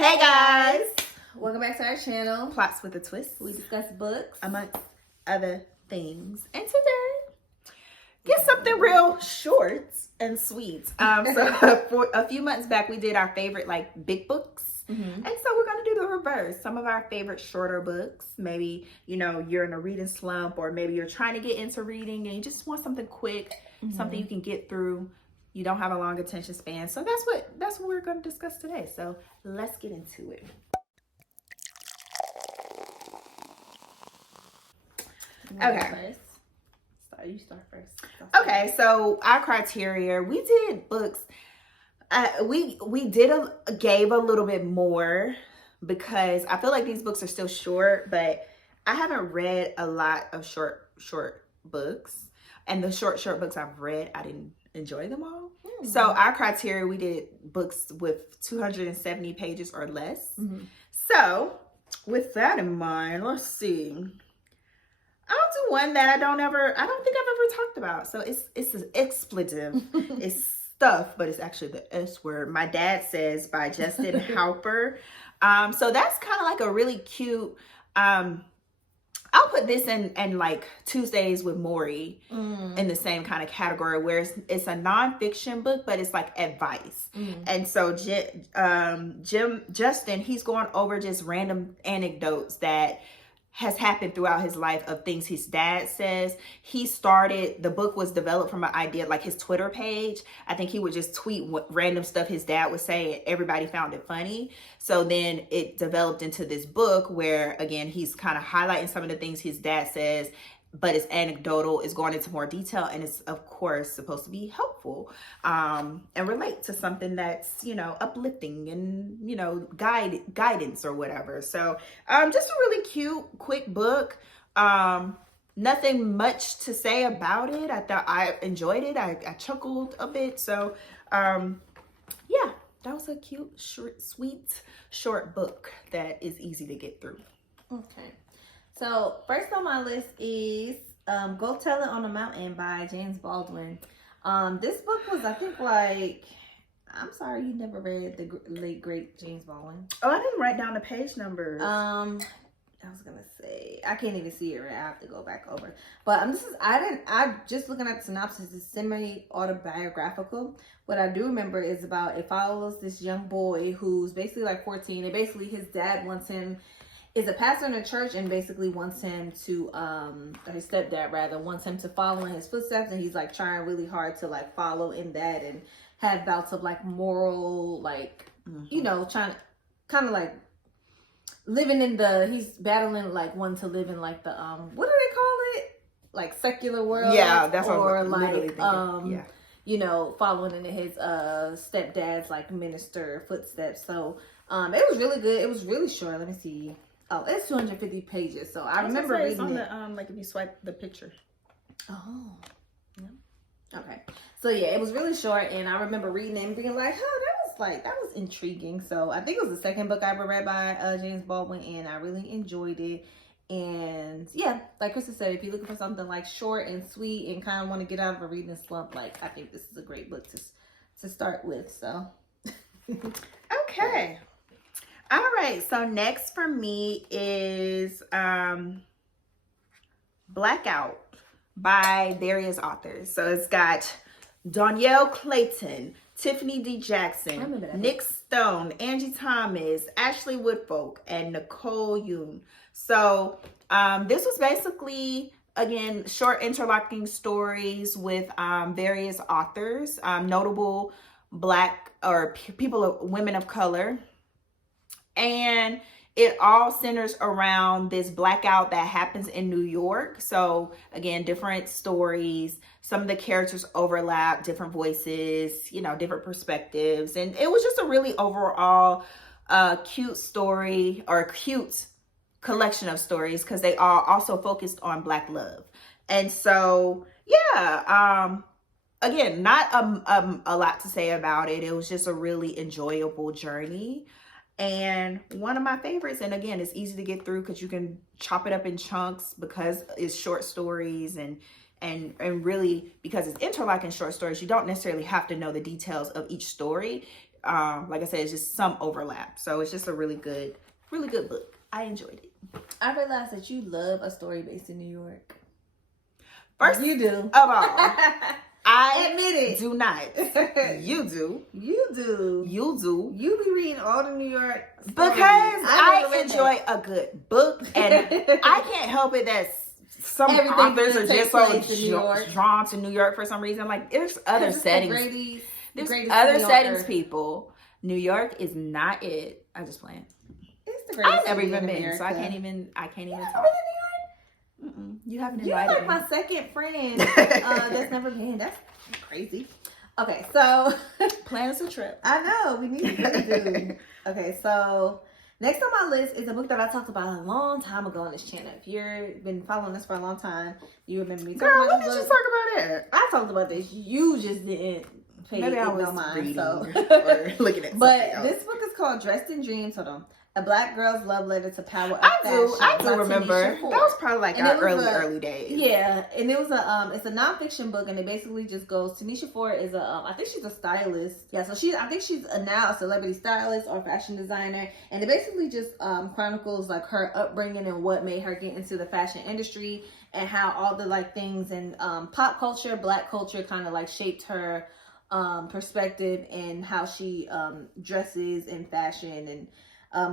Hey guys! Welcome back to our channel, Plots with a Twist. We discuss books, amongst other things. And today, get something real short and sweet. So for a few months back, we did our favorite big books. And so we're going to do the reverse. Some of our favorite shorter books. Maybe, you're in a reading slump, or maybe you're trying to get into reading and you just want something quick, something you can get through. You don't have a long attention span. So that's what we're going to discuss today. So let's get into it. Okay. So you start first. Okay, so our criteria, we did books. We gave a little bit more because I feel like these books are still short, but I haven't read a lot of short books, and the short books I've read, I didn't enjoy them all. So our criteria, we did books with 270 pages or less. So with that in mind, let's see. I'll do one that I don't think I've ever talked about. So it's an expletive. It's stuff, but it's actually the S word. My Dad Says by Justin Halper. So that's kind of like a really cute, I'll put this in like Tuesdays with Maury in the same kind of category, where it's a nonfiction book, but it's like advice. And so Justin, he's going over just random anecdotes that has happened throughout his life of things his dad says. The book was developed from an idea, like his Twitter page. I think he would just tweet random stuff his dad would say, and everybody found it funny. So then it developed into this book where, again, he's kind of highlighting some of the things his dad says, but it's anecdotal, it's going into more detail, and it's, of course, supposed to be helpful and relate to something that's, uplifting and, guidance or whatever. So just a really cute, quick book. Nothing much to say about it. I thought I enjoyed it. I chuckled a bit. So, yeah, that was a cute, sweet, short book that is easy to get through. Okay. So first on my list is Go Tell It on the Mountain by James Baldwin. This book was, I think, I'm sorry you never read the late great James Baldwin. Oh, I didn't write down the page numbers. I was gonna say, I can't even see it right. I have to go back over. But I'm just looking at the synopsis. It's semi-autobiographical. What I do remember is it follows this young boy who's basically like 14, and basically his dad is a pastor in a church, and basically wants him to, or his stepdad rather, wants him to follow in his footsteps, and he's like trying really hard to like follow in that, and have bouts of like moral, trying to kind of like living in he's battling like wanting to live in like the, what do they call it? Like secular world? Yeah, that's what or I'm like, yeah. Following in his stepdad's like minister footsteps. So it was really good. It was really short. Let me see. Oh, it's 250 pages. So I remember reading it. If you swipe the picture. Oh, yeah. Okay. So yeah, it was really short, and I remember reading it and being like, that was intriguing. So I think it was the second book I ever read by James Baldwin, and I really enjoyed it. And yeah, like Krista said, if you're looking for something like short and sweet and kind of want to get out of a reading slump, I think this is a great book to start with. So okay. All right, so next for me is Blackout by various authors. So it's got Danielle Clayton, Tiffany D. Jackson, Nick Stone, Angie Thomas, Ashley Woodfolk, and Nicole Yoon. So this was basically, again, short interlocking stories with various authors, notable Black or women of color. And it all centers around this blackout that happens in New York. So again, different stories. Some of the characters overlap, different voices, different perspectives. And it was just a really overall cute story, or a cute collection of stories, because they are also focused on Black love. And so, yeah, again, not a lot to say about it. It was just a really enjoyable journey. And one of my favorites, and again, it's easy to get through because you can chop it up in chunks because it's short stories, and really, because it's interlocking short stories, you don't necessarily have to know the details of each story. like I said, it's just some overlap. So it's just a really good book. I enjoyed it. I realized that you love a story based in New York. First you do. Of all, I admit it. do not. You do. You do. You do. You be reading all the New York stories. Because I enjoy a good book, and I can't help it that some authors are just so drawn to New York for some reason. Like, there's other settings. There's other settings, people. New York is not it. I just plan. It's the greatest. I've never even been, America. so I can't even talk. You haven't invited You're like me. my second friend that's never been. That's crazy. Okay, so plan us a trip. I know we need to do. Okay, so next on my list is a book that I talked about a long time ago on this channel. If you've been following us for a long time, you remember me talking Girl, about when this did you book. talk about it? I talked about this. You just didn't pay Maybe I was no mind. reading So or looking at something but else. this book is called Dressed in Dreams. Hold on. A Black Girl's Love Letter to Power of I do by remember. Tanisha Ford. That was probably like And our it was early days. Yeah, and it was it's a nonfiction book, and it basically just goes. Tanisha Ford is I think she's a stylist. Yeah, so I think she's now a celebrity stylist or fashion designer, and it basically just chronicles like her upbringing and what made her get into the fashion industry, and how all the like things in pop culture, Black culture, kind of like shaped her perspective and how she dresses in fashion, and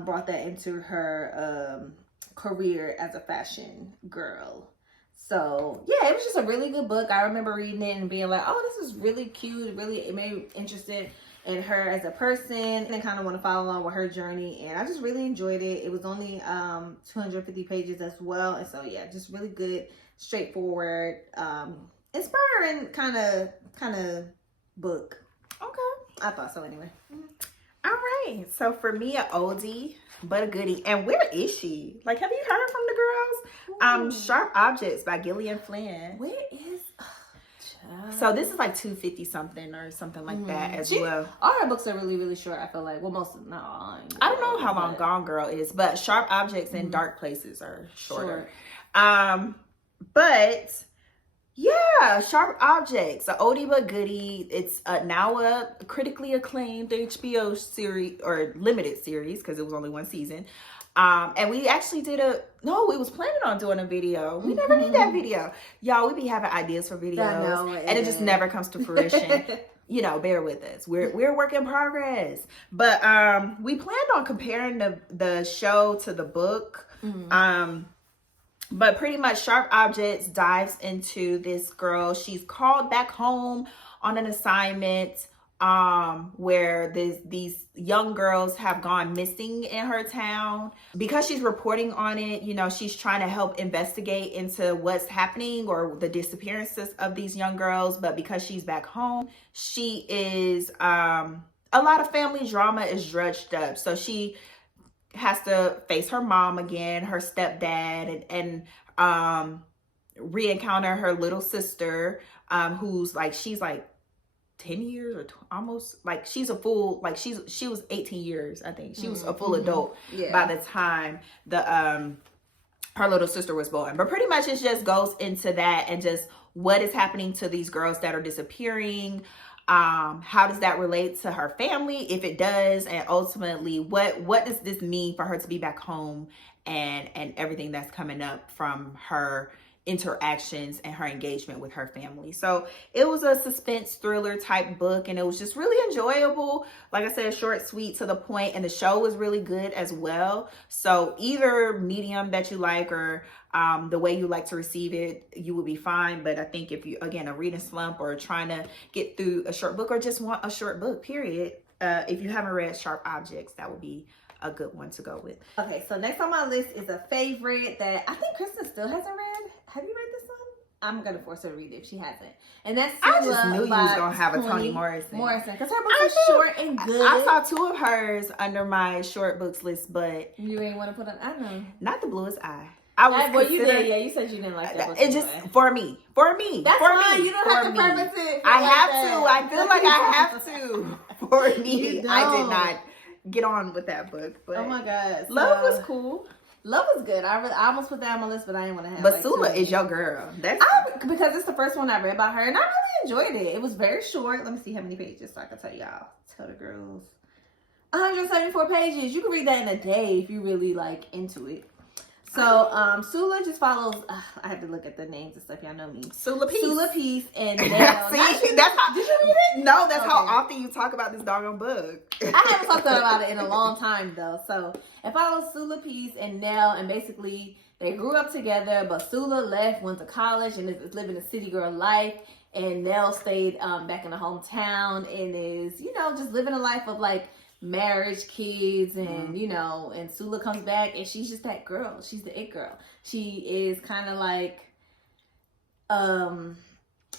brought that into her career as a fashion girl. So yeah, it was just a really good book. I remember reading it and being like, oh, this is really cute. It made me interested in her as a person, and kind of want to follow along with her journey. And I just really enjoyed it. It was only 250 pages as well. And so yeah, just really good, straightforward, inspiring kind of book. Okay. I thought so anyway. All right. So for me, a oldie, but a goodie. And where is she? Like, have you heard from the girls? Sharp Objects by Gillian Flynn. Where is... So this is like 250 something or something like that as well. All her books are really, really short. I feel like, well, most of not all. I don't know how long Gone Girl is, but Sharp Objects and Dark Places are shorter. But yeah, Sharp Objects, a oldie but goodie. It's now a critically acclaimed HBO series or limited series because it was only one season. And we actually we was planning on doing a video. We never did that video. Y'all, we be having ideas for videos and it just never comes to fruition. You know, bear with us. We're a work in progress. But we planned on comparing the show to the book. But pretty much Sharp Objects dives into this girl. She's called back home on an assignment where these young girls have gone missing in her town. Because she's reporting on it, you know, she's trying to help investigate into what's happening or the disappearances of these young girls. But because she's back home, she is a lot of family drama is drudged up. So she has to face her mom again, her stepdad, and re-encounter her little sister, who's like, she's like 10 years or almost like she's a full, like she was 18 years, I think. She was a full adult by the time her little sister was born. But pretty much it just goes into that and just what is happening to these girls that are disappearing. How does that relate to her family, if it does, and ultimately what does this mean for her to be back home and everything that's coming up from her interactions and her engagement with her family. So it was a suspense thriller type book, and it was just really enjoyable. Like I said, short, sweet, to the point, and the show was really good as well. So either medium that you like or the way you like to receive it, you would be fine. But I think if you, again, a reading slump or trying to get through a short book or just want a short book, period, if you haven't read Sharp Objects, that would be a good one to go with. Okay, so next on my list is a favorite that I think Kristen still hasn't read. Have you read this one? I'm gonna force her to read it if she hasn't. And that's I just knew you was gonna have a Toni Morrison. Because her books are short and good. I saw 2 of hers under my short books list, but you ain't want to put on. I know. Not The Bluest Eye. Well, you did. Yeah, you said you didn't like that book. It just for me. That's fine. You don't have to preface it. I have to. I feel like I have to. For me, I did not get on with that book. But oh my god, Love was cool. Love was good. I almost put that on my list, but I didn't want to have. But Sula is your girl. That's because it's the first one I read by her, and I really enjoyed it. It was very short. Let me see how many pages so I can tell y'all. Tell the girls. 174 pages. You can read that in a day if you really like into it. So, Sula just follows. I have to look at the names and stuff. Y'all know me. Sula Peace and See, Nell. that's how, did you read it? No, that's how often you talk about this doggone book. I haven't talked about it in a long time though. So it follows Sula Peace and Nell, and basically they grew up together, but Sula left, went to college, and is living a city girl life. And Nell stayed back in the hometown and is, just living a life of like marriage, kids, and and Sula comes back and she's just that girl. She's the it girl. She is kind of like I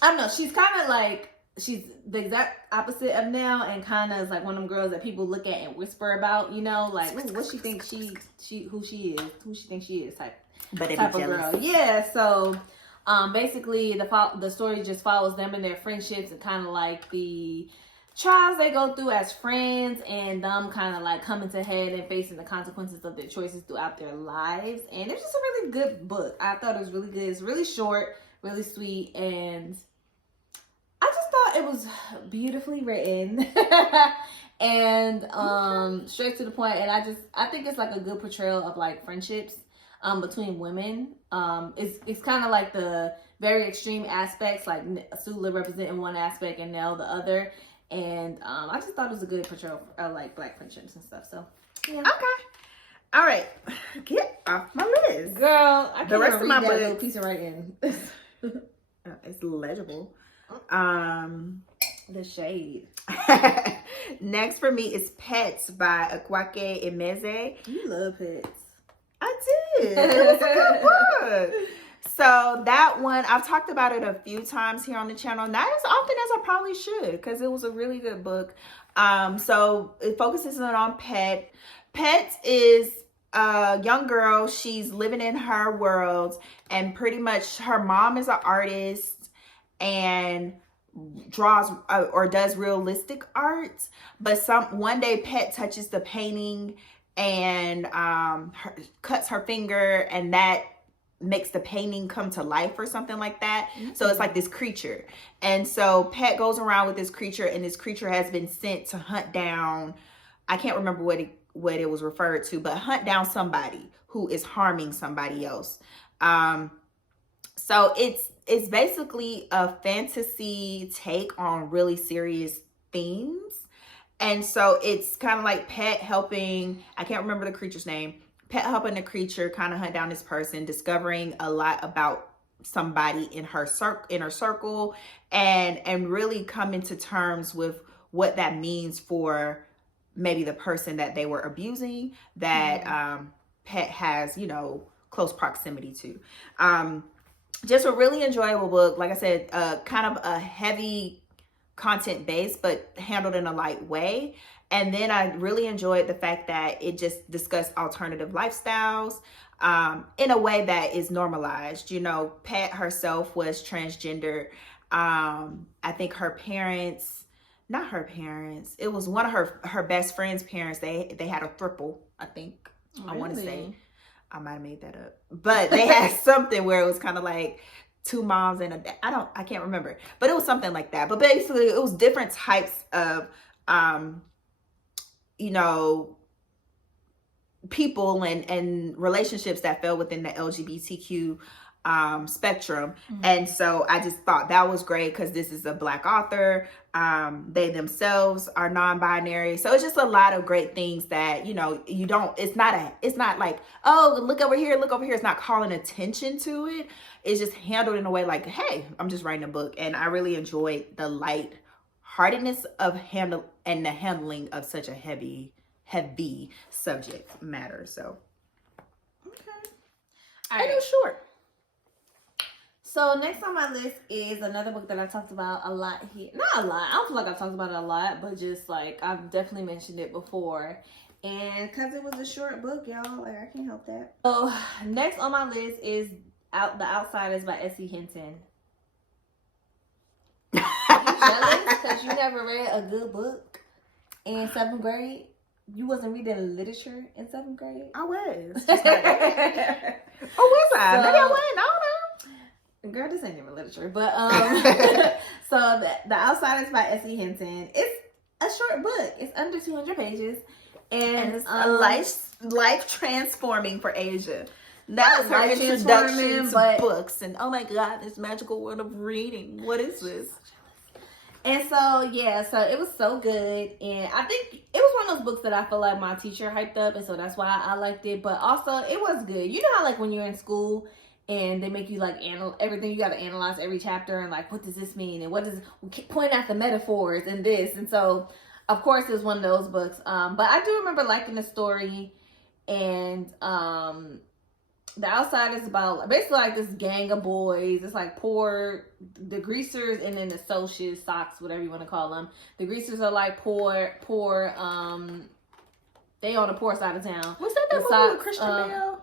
don't know, she's kind of like, she's the exact opposite of Nell, and kind of is like one of them girls that people look at and whisper about, like, ooh, what she thinks who she thinks she is type of girl. Yeah, so basically the story just follows them and their friendships and kind of like the trials they go through as friends, and them kind of like coming to head and facing the consequences of their choices throughout their lives. And it's just a really good book. I thought it was really good. It's really short, really sweet, and I just thought it was beautifully written and straight to the point. And I think it's like a good portrayal of like friendships between women. It's kind of like the very extreme aspects, like Sula representing one aspect and Nell the other. And I just thought it was a good portrayal of like Black friendships and stuff. So yeah. Okay. All right. Get off my list. Girl, I can't the rest even of read my that book, little piece of writing. it's legible. The shade. Next for me is Pets by Akwake Emeze. You love pets. I did. It was a good book. So that one, I've talked about it a few times here on the channel, not as often as I probably should, because it was a really good book. So it focuses on Pet. Pet is a young girl. She's living in her world, and pretty much her mom is an artist and draws or does realistic art. But one day Pet touches the painting and cuts her finger, and that makes the painting come to life or something like that. Mm-hmm. So it's like this creature. And so Pet goes around with this creature, and this creature has been sent to hunt down, I can't remember what it was referred to, but hunt down somebody who is harming somebody else. So it's basically a fantasy take on really serious themes. And so it's kind of like Pet helping, I can't remember the creature's name, Pet helping the creature kind of hunt down this person, discovering a lot about somebody in her circle, and really coming to terms with what that means for maybe the person that they were abusing, that Pet has, close proximity to. Just a really enjoyable book. Like I said, kind of a heavy content base, but handled in a light way. And then I really enjoyed the fact that it just discussed alternative lifestyles in a way that is normalized. Pet herself was transgender. I think her parents, not her parents, it was one of her best friend's parents. They had a throuple, I think. Really? I want to say. I might have made that up. But they had something where it was kind of like two moms and I can't remember. But it was something like that. But basically it was different types of people and relationships that fell within the LGBTQ spectrum. Mm-hmm. And so I just thought that was great because this is a Black author. They themselves are non-binary. So it's just a lot of great things that, it's not like, oh, look over here. It's not calling attention to it. It's just handled in a way like, hey, I'm just writing a book. And I really enjoyed the light-heartedness of the handling of such a heavy subject matter. So, okay. And it was short. So next on my list is another book that I talked about a lot here. Not a lot. I don't feel like I've talked about it a lot, but just like I've definitely mentioned it before. And because it was a short book, y'all, like I can't help that. So next on my list is The Outsiders by S.E. Hinton. You jealous because you never read a good book in 7th grade? You wasn't reading literature in 7th grade? I was. Or was I? Maybe I wasn't. I don't know. Girl, this ain't even literature. But so the Outsiders by S.E. Hinton. It's a short book. It's under 200 pages. And it's a life transforming for Asia. That was her introduction to books. And oh my God, this magical world of reading. What is this? And so, yeah, so it was so good. And I think it was one of those books that I feel like my teacher hyped up. And so that's why I liked it. But also, it was good. You know how, like, when you're in school and they make you, like, everything, you got to analyze every chapter and, like, what does this mean? And what does, point out the metaphors and this. And so, of course, it was one of those books. But I do remember liking the story. And, The Outside is about basically like this gang of boys. It's like the greasers and then the socials, socks, whatever you want to call them. The greasers are like poor, they on the poor side of town. Was that the movie with Christian Bale?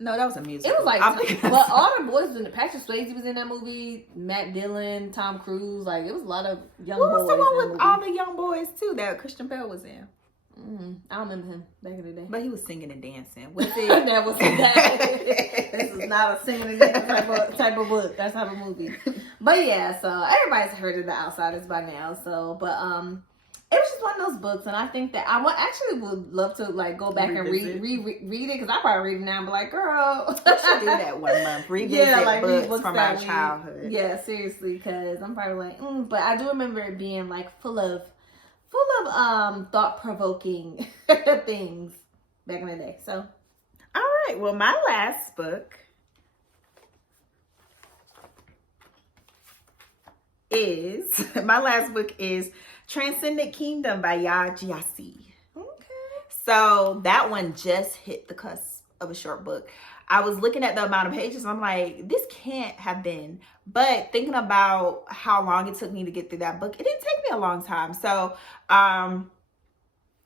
No, that was a musical. It was like, but all the boys was in it. Patrick Swayze was in that movie. Matt Dillon, Tom Cruise. Like, it was a lot of young boys. What was the one with all the young boys too that Christian Bale was in? I remember him back in the day. But he was singing and dancing. Was it? That was that. This is not a singing and dancing type of book. That's not a movie. But yeah, so everybody's heard of The Outsiders by now. So, but it was just one of those books, and I think that I actually would love to like go back and read it because I probably read it now and be like, girl, we should do that one month. Revisit books from our childhood. Yeah, seriously, because I'm probably like, but I do remember it being like full of thought-provoking things back in the day. So, all right. Well, my last book is Transcendent Kingdom by Ya Gyasi. Okay. So that one just hit the cusp of a short book. I was looking at the amount of pages and I'm like, this can't have been. But thinking about how long it took me to get through that book, it didn't take me a long time. So,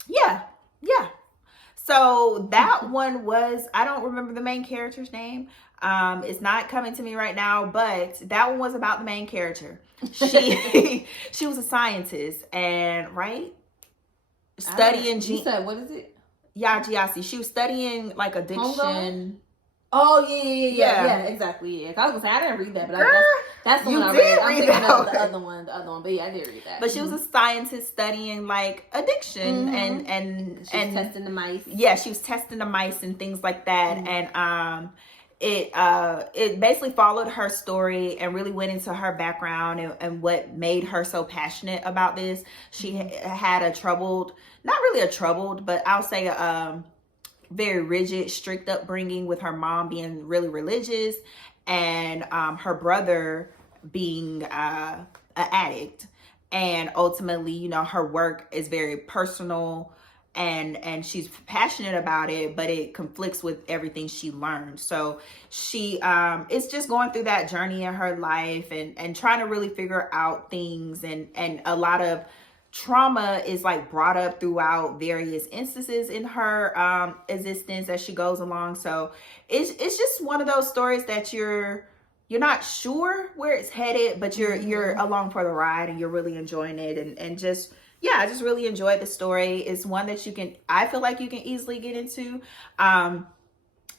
yeah. So that one was, I don't remember the main character's name. It's not coming to me right now, but that one was about the main character. She was a scientist and studying. You said, what is it? Ya Gyasi. She was studying like addiction. Oh yeah, exactly. Yeah, I was gonna say I didn't read that, but that's the one I read. I'm thinking of the other one, but yeah, I did read that. But she was a scientist studying like addiction and testing the mice. Yeah, she was testing the mice and things like that, and it basically followed her story and really went into her background and what made her so passionate about this. She had not really a troubled, but I'll say very rigid, strict upbringing with her mom being really religious and her brother being an addict. And ultimately, you know, her work is very personal and she's passionate about it, but it conflicts with everything she learned. So she is just going through that journey in her life and trying to really figure out things, and a lot of trauma is like brought up throughout various instances in her existence as she goes along. So it's just one of those stories that you're not sure where it's headed, but you're along for the ride and you're really enjoying it, and just I just really enjoyed the story. It's one that I feel like you can easily get into. Now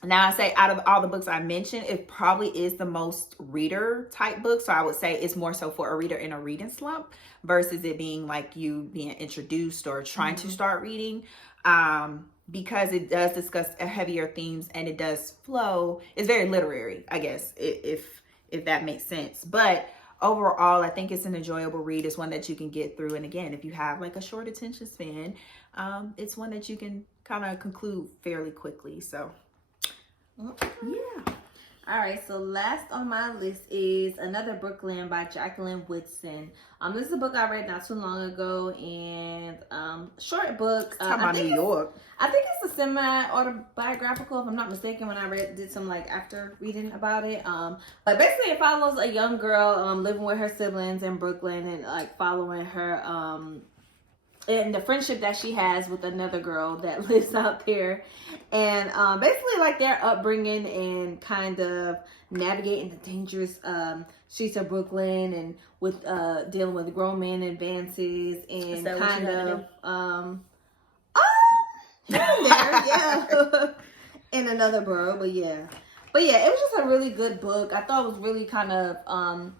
I say out of all the books I mentioned, it probably is the most reader type book. So I would say it's more so for a reader in a reading slump versus it being like you being introduced or trying to start reading. Because it does discuss heavier themes and it does flow. It's very literary, I guess, if that makes sense. But overall, I think it's an enjoyable read. It's one that you can get through. And again, if you have like a short attention span, it's one that you can kind of conclude fairly quickly. So yeah. All right, so last on my list is Another Brooklyn by Jacqueline Woodson. This is a book I read not too long ago, and short book. Talking about New York. I think it's a semi-autobiographical, if I'm not mistaken, when I did some like after reading about it. But basically it follows a young girl living with her siblings in Brooklyn and like following her and the friendship that she has with another girl that lives out there, and basically like their upbringing and kind of navigating the dangerous streets of Brooklyn and with dealing with grown men advances and kind of here and there, yeah, in another borough, but yeah, it was just a really good book. I thought it was really kind of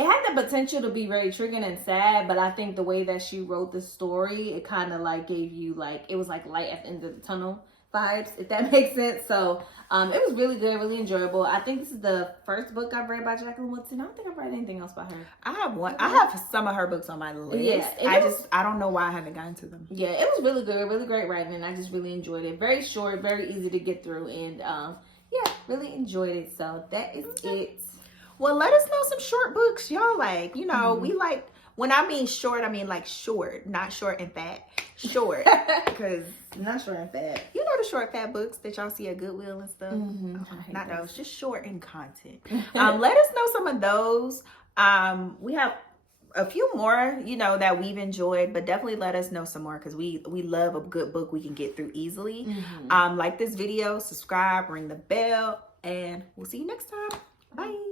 it had the potential to be very triggering and sad, but I think the way that she wrote the story, it kind of like gave you like, it was like light at the end of the tunnel vibes, if that makes sense. So it was really good, really enjoyable. I think this is the first book I've read by Jacqueline Woodson. I don't think I've read anything else by her. I have one. I have some of her books on my list. Yeah, I don't know why I haven't gotten to them. Yeah, it was really good, really great writing, and I just really enjoyed it. Very short, very easy to get through, and yeah, really enjoyed it. So that is it. Well, let us know some short books y'all like. You know, we like, when I mean short, I mean like short, not short and fat. Short, because not short and fat. You know the short fat books that y'all see at Goodwill and stuff. Not those, just short in content. Let us know some of those. We have a few more, you know, that we've enjoyed, but definitely let us know some more, because we love a good book we can get through easily. Like this video, subscribe, ring the bell, and we'll see you next time. Bye.